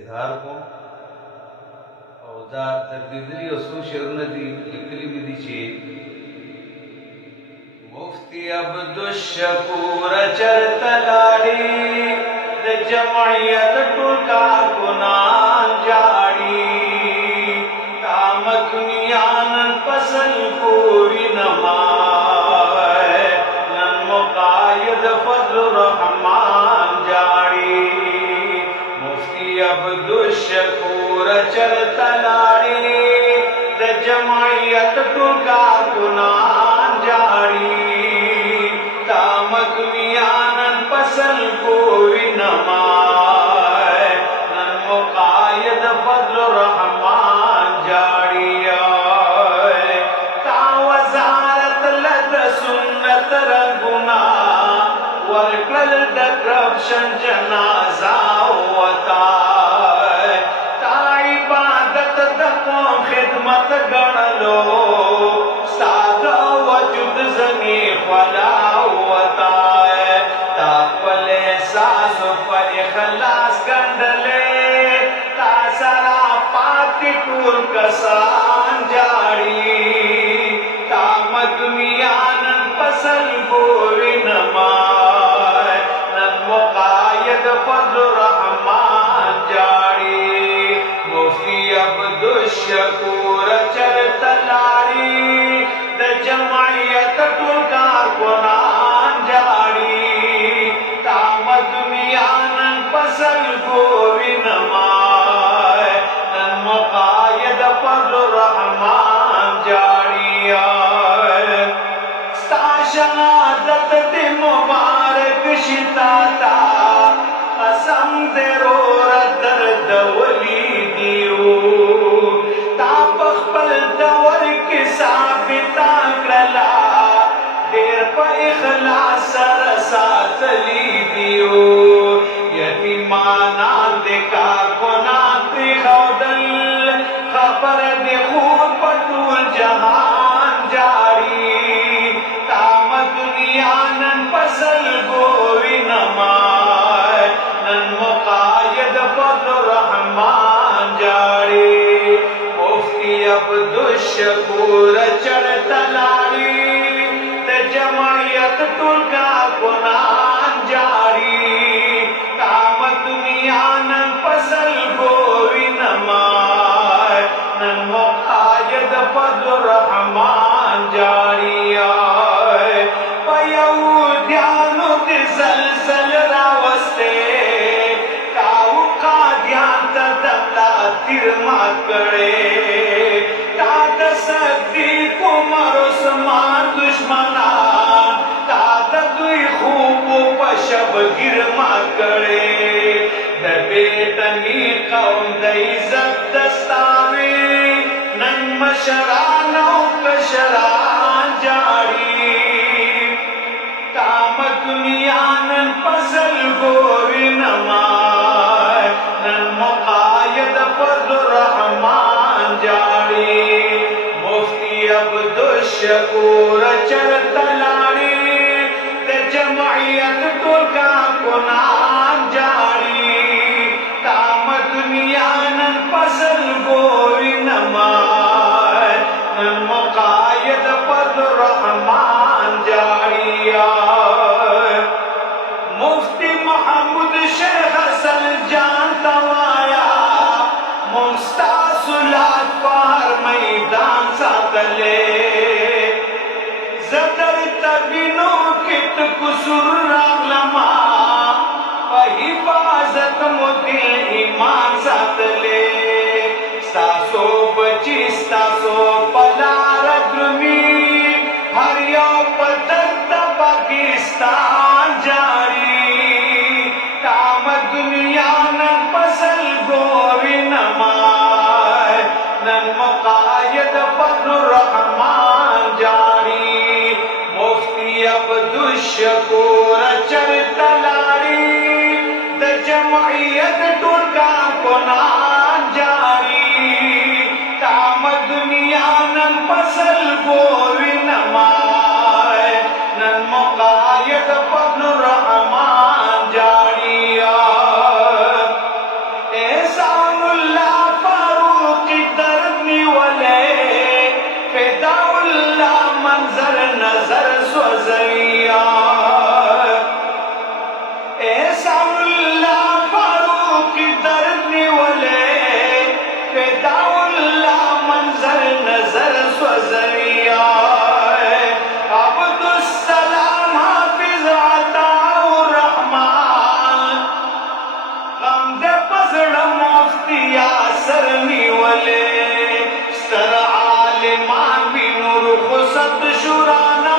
اظهار کوم او دا تردیدلی او څو شعرونه دي لیکلي مې دي چې مفتی عبدالشکور چرته لاړې د جمعیت ټول کارکنان جاړي تا مدنیا نن فصل پوری نمائے نن مقاید فضل الرحمن جاړي مفتی عبدالشکور چرته لاړې د جمعیت ټول کارکنان جاړي تا مدنیا نن فصل پوری نمائے نن مقاید فضل الرحمن جاړي تا وزارت لد سنت رنگنا ورکل د کرپشن جنازه وتا تا عبادت د قوم خدمت ګڼلو ساده وجود زنی خلا وتا تا خپل احساس پر اخلاص ګڼلې تا سره پاتې ټول کسان جاړي تا مدنیا نن فصل پوری نمائے نن مقاید فضل الرحمن جاړي مفتی عبدالشکور چرته لاړې د جمعیت ټول کارکنان جاړي تا مدنیا نن فصل پوری نمائے نن مقاید فضل الرحمن جاړي ستا شهادت دې مبارک شتا تا قسم دې رور درد ولی دیو تا په خپل دور کې ثابتا کړلا ډېر په اخلاص سره ساتلی دیو یتیمانان دې کارکنان پرېښودل خبر دې خور په ټول جهان جاړي تا مدنیا نن فصل ګوري نمائے نن مقاید فضل الرحمن جاړي مفتی عبدالشکور چرته لاړې د جمعیت ټول کارکنان جاړي تا مدنیا نن فصل ګوري نمائے نن مقاید فضل الرحمن جاړي یهودیانو دې زلزل راوستی تاو قادیان ته د ملا تیر مات کړی تا د صدیق عمر عثمان دشمنان تا د دوی خوبو په شبګیر مات کړی د بیټني قوم د عزت دستاوي نن مشران او کشران جاړي دنیا نن فصل ګوري نمائے نن مقاید فضل الرحمن جاړي مفتی عبدالشکور چرته لاړې د جمعیت ټول کارکنان جاړي تا دنیا نن فصل ګوري نمائے نن مقاید فضل الرحمن جاړي مفتی محمود شیخ حسن جان توایا مستاسلات پار میدان ساتلے زدر تبینو کت کسر راغلما پا حفاظت مدل ایمان ساتلے ستاسو بچی ستاسو پلار درمی ہر یو پدد پاکستان جاری دنیا نن فصل ګوري نمائے نن مقاید فضل الرحمن جاړي مفتی عبدالشکور چرته لاړې د جمعیت ټول کارکنان جاړي تا دنیا نن فصل ګوري نمائے نن مقاید فضل الرحمن جاړي esa سرنی ولے ستر عالمان بھی نور خسد شرانا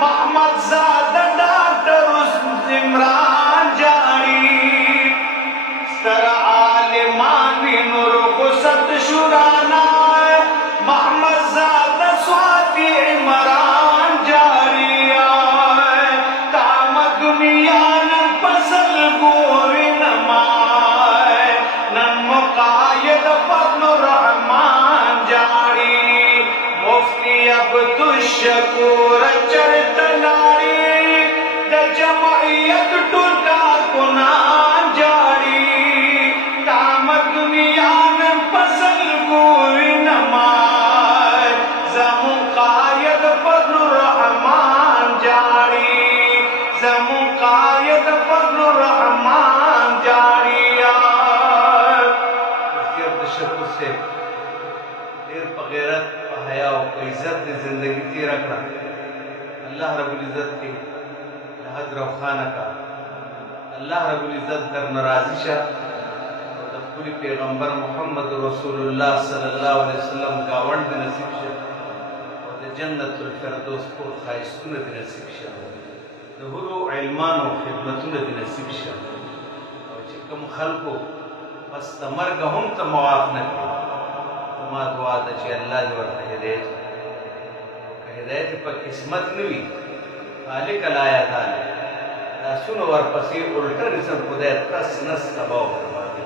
محمد زاد ڈاکٹر عمران جاری ستر عالمان بھی نور خسد شرانا محمد زاد سواتی عمران جاری تام دنیا نن پسل گوری نمائے نن مقاید فضل الرحمن جاری مفتی عبدالشکور چرت لاری دا جمعیت ٹوٹا کنان جاری تام دنیا نن پسل گوری نمائے زمو قاید فضل الرحمن جاری زمو قاید فضل الرحمن جاری مفتی عبدالشکور سے دیر بغیرت حیا و عزت زندگی تیرا کرا اللہ رب العزت کے لحد روخانہ کا اللہ رب العزت در نرازی شاہ اور دخولی پیغمبر محمد رسول اللہ صلی اللہ علیہ وسلم گاون دی نصیب شاہ اور جنت الفردوس پر خائستون دی نصیب شاہ دہرو علمان و خدمتون دی نصیب شاہ اور چکم خلقو بس تمرگ ہم تا معاف نکے ما دعا دا چی اللہ دی ورطا ہدایت کہ ہدایت پا قسمت نوی خالق الایت آلے سنو ورپسی الٹر رسم خدای تس نس تباو فرما دی